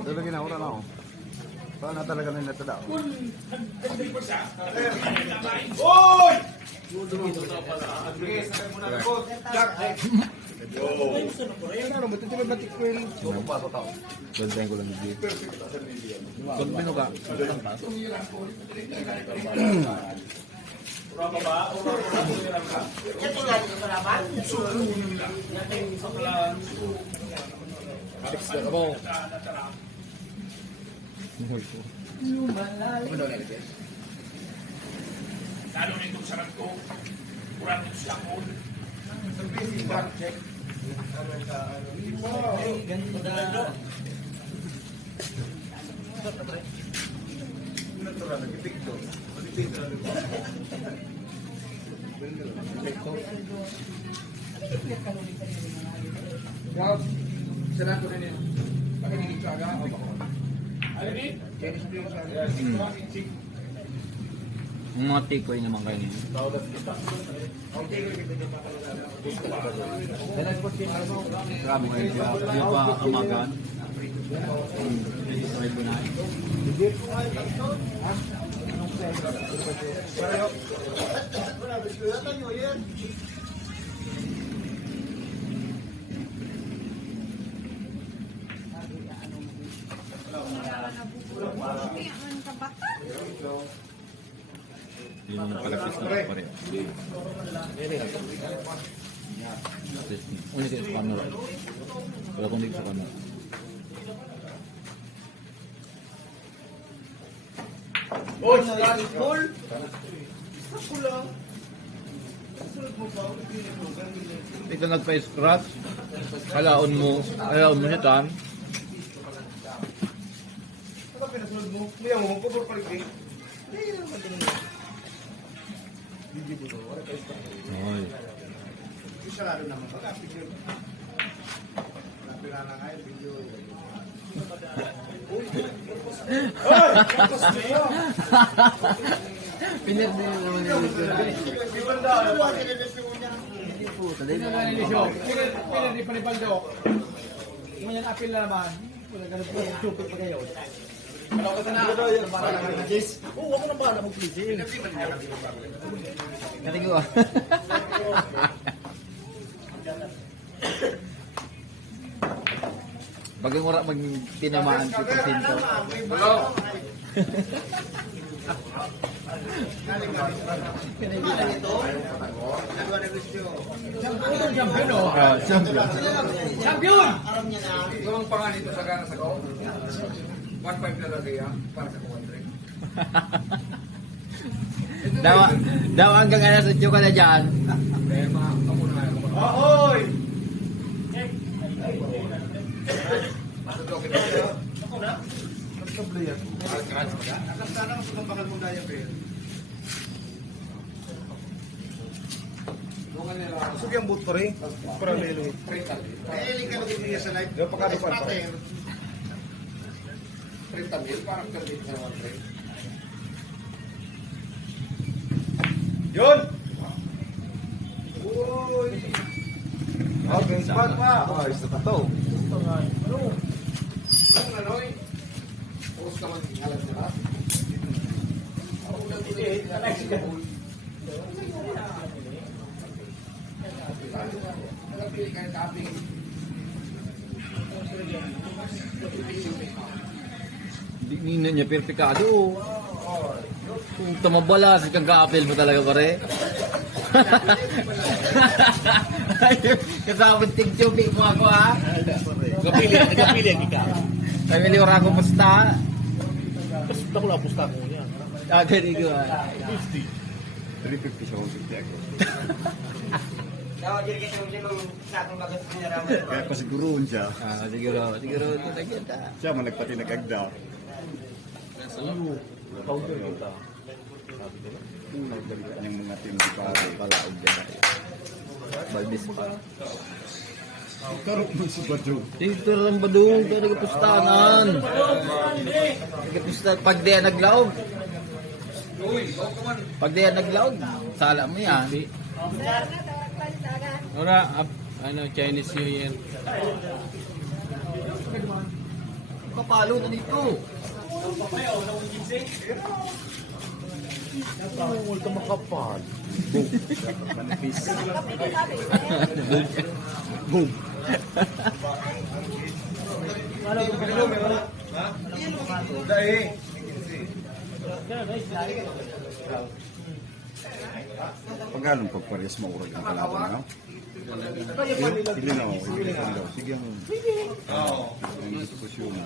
Talaga ginaura na ako. Saan na talaga nila ito daw? Oy! Gantayin ko lang yung Konbino ka. Alex ka mo. Lalo na itong sarap ko. Kurang ito siya ko. Sarap ko rin yun. Pakinig ka agad. Yung mga tikoy naman kayo niyo. Grabe kayo siya. Yung pa amagan. May bunay. Yung palapis na pa rin. Ulit sa camera. Wala kong dito sa camera. Oy! Full! Ito nagpa-scratch. Halaon mo siya tan. Ano pinasunod mo? May mo, kubur pa rin. Ay. Sarado naman. Pagka-picture. Napira na ngayon, video. Pinet din naman yung Pinet di panipaldo. Yung yan apil na naman. Wala ganun po yung chupit pa kayo. Ano ka na? Oo, ako na bahala mag-please. Kating ko. Bagang wala magtinamaan si Presinto. Hello! Champion, oh. Champion! Ito ang pangalan nito sa gana sa ko. 1.5 na lagi para sa country. Daw hanggang alas 8 ka na dyan. Kaya mga kamunayan ko. Ahoy! Sugi ang buto rin. Para lelo. Kailing ka na niya sa live. Yung pagkadupan pa. 30,000 parang karbit sa 1.3. Yun! Uy! Okay, spot pa. Ayos na to. Ano Noy? Tapos ka man alam na lahat. Nagpili ka ng topping. Hindi na niya perfecado. Kung tumabala, si kang ka-apel mo talaga pare. Kasama tig-tubig mo ako ha. Nagapili ang ikaw. Sabi ni Orago pusta. Basta ko lang pusta ko niya. Gani ko ha. 350 siya kung 50 ako. Kaya pasiguroon siya. Siguro kita kita. Siya man nagpati nag-agda. Powder kita. Nagbalikan yung mga team di pare. Palaog dyan. Balbis pa. Karot mo si Badyo. Dito lang ba doon? Kaya nagapustanan. Nagapustanan. Pag di naglaog. Pag di naglaog. Sala mo yan. Ora, ano, Chinese New Year. palo na dito. Multo makapal. Manipis. Pag ganun pagpares maurag ang kalaban na. Sige na, sige na. Sige ang... Ang diskusyon na.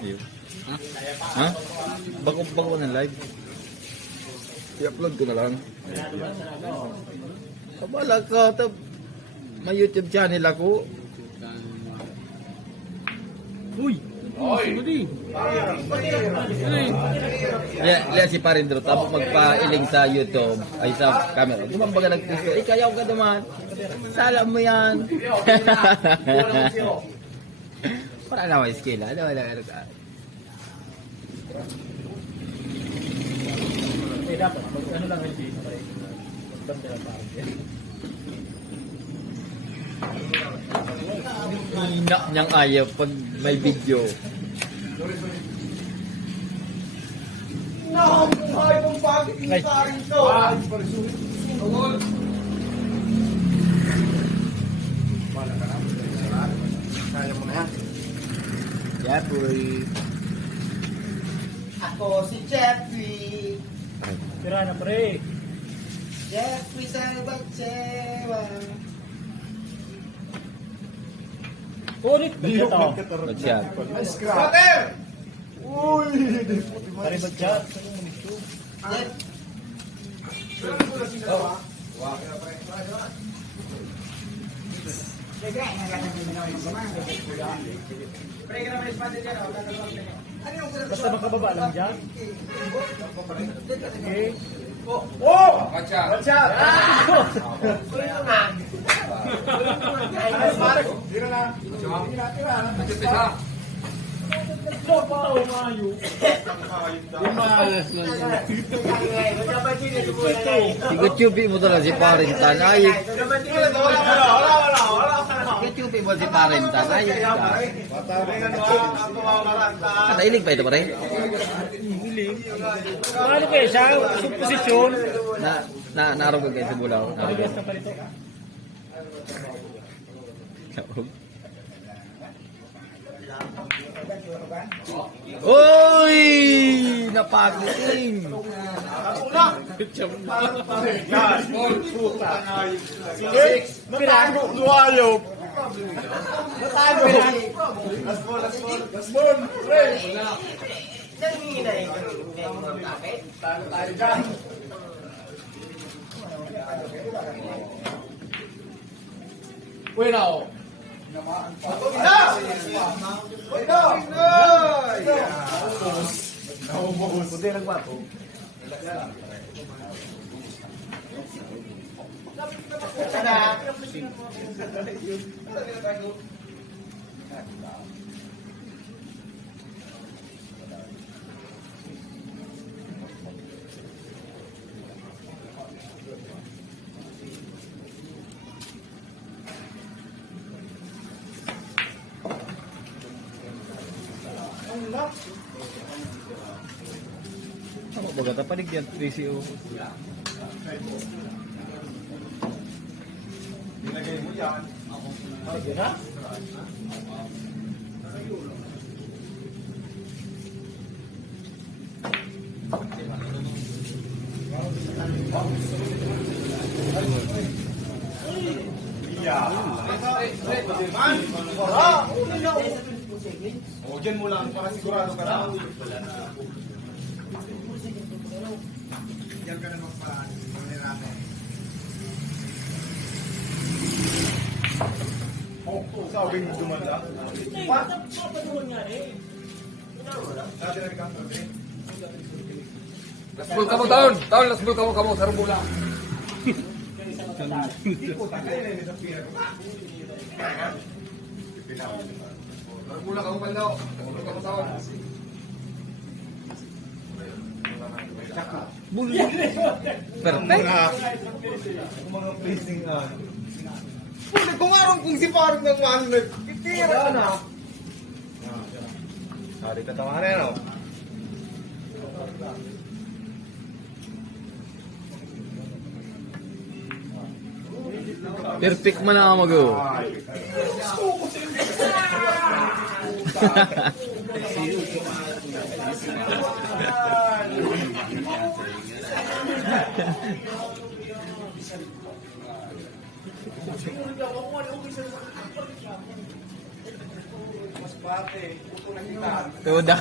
Ayun. Ha? Bako ng live. I-upload ko na lang. Kabala ka. May YouTube channel ako. Uy! Lihat si Parindro tapos magpailing sa YouTube ay sa camera. Dumambaga nagtisto. Kayaw ka naman. Salam mo yan. Para na may skill. Ano ka? Dapat, ano lang yung dito. Hina niyang ayaw pag may video. Nakamukhay mong bakit yung paring to? Kaya mo na yan. Jeffrey. Ako si Jeffrey. Tira na pre. Jeffrey Salvatierra. Ulit ba ito? Mag-shot. Brother! Pare ba dyan? Basta makababa lang dyan. Okay. Watch out. Watch out! Medyo pisa. Tigo-chupi mo talaga si Parintan. Ayos. Tigo-chupi mo si Parintan. Ayos ka. Nailig pa ito pare? Ano kayo siya? Posisyon? Narog kayo sa bulaw. Aligas na pa rito. Uy! Napagiting! Pirano, luwalop. Bueno. Ako baga tapanig yan, Tracy o. Sige na. O, dyan mo lang para sigurado ka na. Diyan ka na magparaan. Maniramin. Sabi mo dumanda? Lasbol ka mo, Taon! Taon, lasbol ka mo, sarubula. Sarubula ka mo, Paldo. Sarubula ka mo, Taon. Perfect! Kung araw kung si parang nang ano, Tira na. Hari katawanan, no? Perfect man na mag Mas pate, puto na kita. Tuda.